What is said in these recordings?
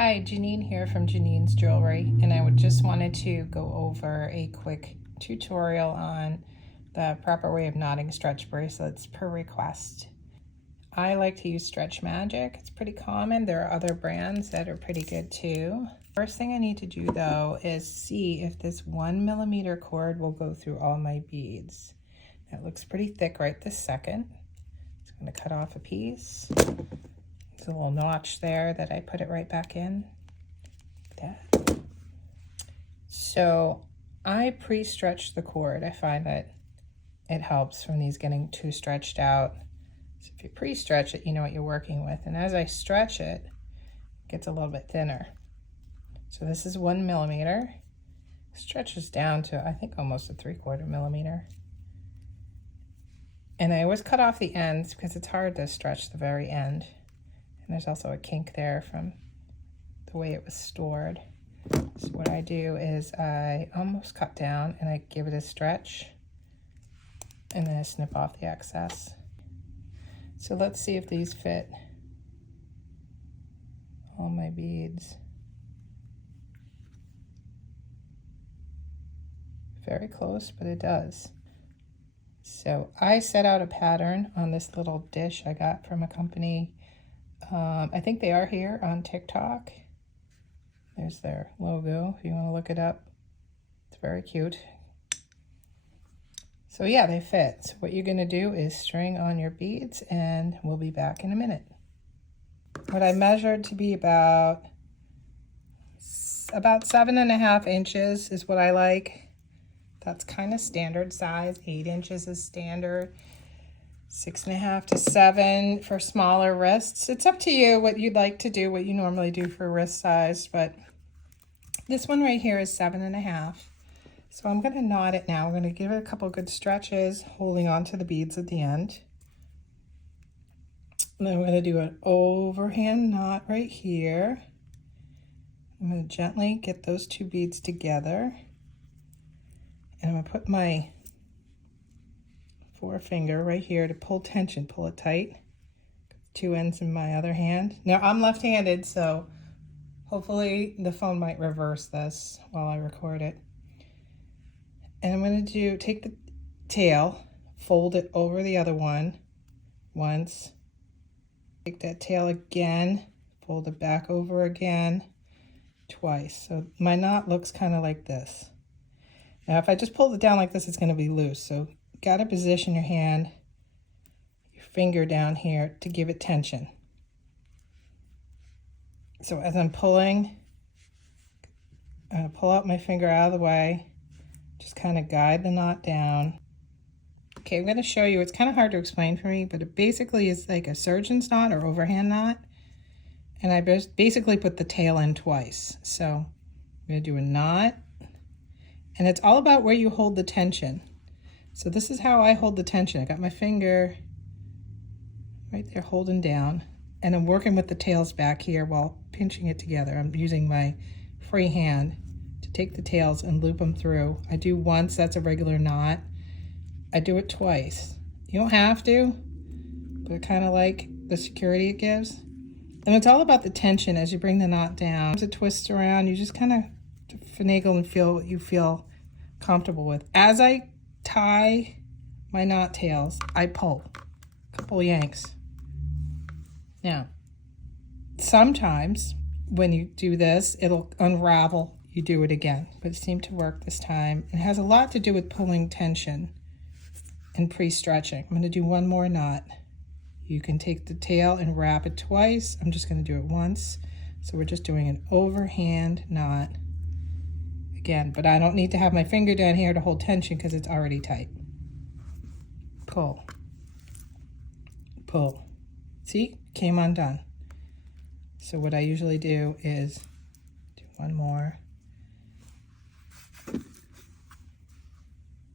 Hi, Janine here from Janine's Jewelry, and I just wanted to go over a quick tutorial on the proper way of knotting stretch bracelets per request. I like to use Stretch Magic. It's pretty common. There are other brands that are pretty good too. First thing I need to do though is see if this 1mm cord will go through all my beads. That looks pretty thick right this second. I'm going to cut off a piece. There's a little notch there that I put it right back in. Like that. So I pre-stretch the cord. I find that it helps from these getting too stretched out. So if you pre-stretch it, you know what you're working with. And as I stretch it, it gets a little bit thinner. So this is 1mm. Stretches down to, I think, almost a 3/4 millimeter. And I always cut off the ends because it's hard to stretch the very end. And there's also a kink there from the way it was stored. So what I do is I almost cut down and I give it a stretch. And then I snip off the excess. So let's see if these fit all my beads. Very close, but it does. So I set out a pattern on this little dish I got from a company. I think they are here on TikTok. There's their logo if you want to look it up. It's very cute. So yeah, they fit. So what you're going to do is string on your beads and we'll be back in a minute. What I measured to be about 7.5 inches is what I like. That's kind of standard size. 8 inches is standard. 6.5 to 7 for smaller wrists. It's up to you what you'd like to do, what you normally do for wrist size, but this one right here is 7.5. So I'm going to knot it now. I'm going to give it a couple good stretches, holding on to the beads at the end. And then I'm going to do an overhand knot right here. I'm going to gently get those two beads together. And I'm going to put my forefinger right here to pull tension, pull it tight. Two ends in my other hand. Now I'm left-handed, so hopefully the phone might reverse this while I record it. And I'm going to take the tail, fold it over the other one once. Take that tail again, fold it back over again, twice. So my knot looks kind of like this. Now, if I just pull it down like this, it's going to be loose. So you got to position your hand, your finger down here to give it tension. So as I'm pulling, I'm going to pull out my finger out of the way, just kind of guide the knot down. Okay, I'm going to show you. It's kind of hard to explain for me, but it basically is like a surgeon's knot or overhand knot. And I basically put the tail in twice. So I'm going to do a knot. And it's all about where you hold the tension. So this is how I hold the tension. I got my finger right there holding down, and I'm working with the tails back here while pinching it together. I'm using my free hand to take the tails and loop them through. I do once, that's a regular knot. I do it twice. You don't have to, but I kind of like the security it gives. And it's all about the tension as you bring the knot down. As it twists around, you just kind of finagle and feel what you feel comfortable with. As I tie my knot tails, I pull a couple yanks. Now, sometimes when you do this, it'll unravel. You do it again, but it seemed to work this time. It has a lot to do with pulling tension and pre-stretching. I'm going to do one more knot. You can take the tail and wrap it twice. I'm just going to do it once. So we're just doing an overhand knot. Again, but I don't need to have my finger down here to hold tension because it's already tight. Pull. Pull. See? Came undone. So what I usually do is do one more.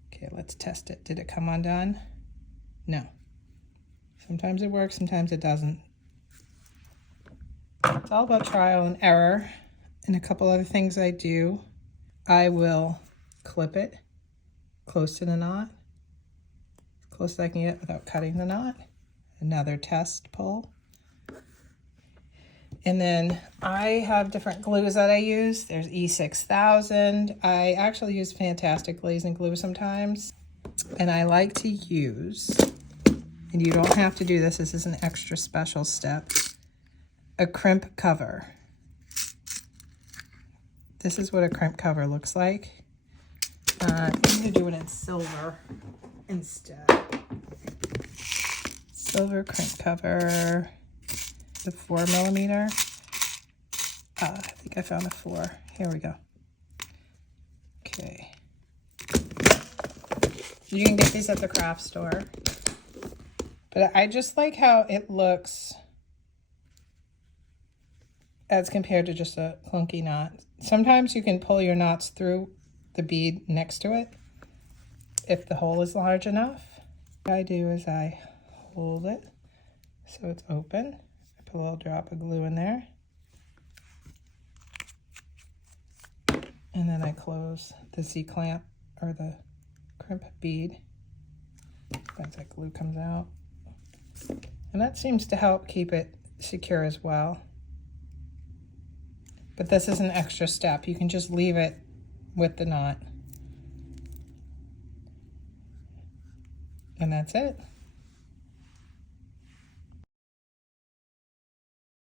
Okay, let's test it. Did it come undone? No. Sometimes it works, sometimes it doesn't. It's all about trial and error. And a couple other things I do. I will clip it close to the knot, as close as I can get without cutting the knot. Another test pull. And then I have different glues that I use. There's E6000. I actually use Fantastic Glazing glue sometimes. And I like to use, and you don't have to do this, this is an extra special step, a crimp cover. This is what a crimp cover looks like. I'm going to do it in silver instead. Silver crimp cover. The 4mm. I think I found a 4. Here we go. Okay. You can get these at the craft store. But I just like how it looks as compared to just a clunky knot. Sometimes you can pull your knots through the bead next to it if the hole is large enough. What I do is I hold it so it's open. I put a little drop of glue in there. And then I close the Z-clamp or the crimp bead as that glue comes out. And that seems to help keep it secure as well. But this is an extra step. You can just leave it with the knot. And that's it.